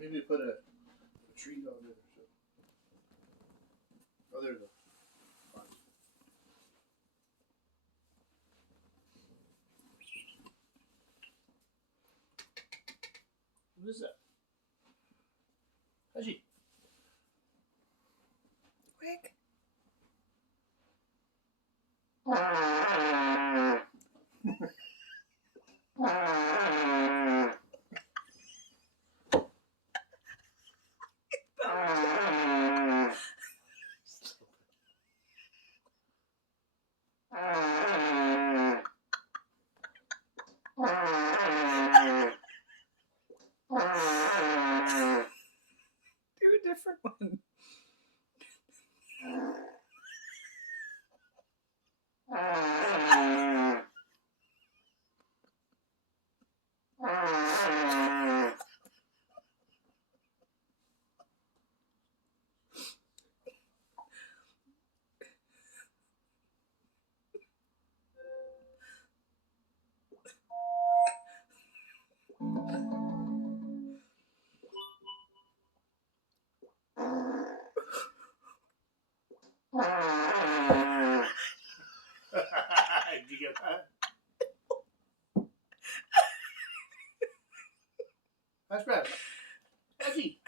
Maybe put a treat on it or something. Oh, there's a. What is that? Haji. Quick. Do a different one. Did you get that? That's bad. Haji.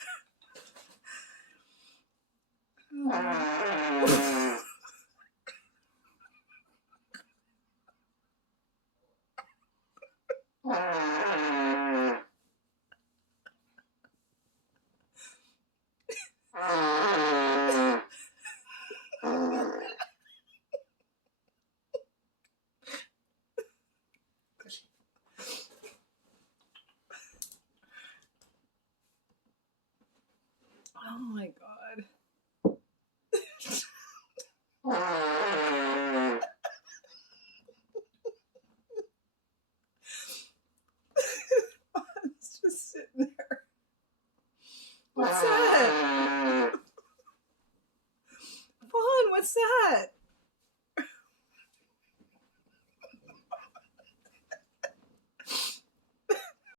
Oh my god. It's just sitting there. What's that? Vaughn, what's that?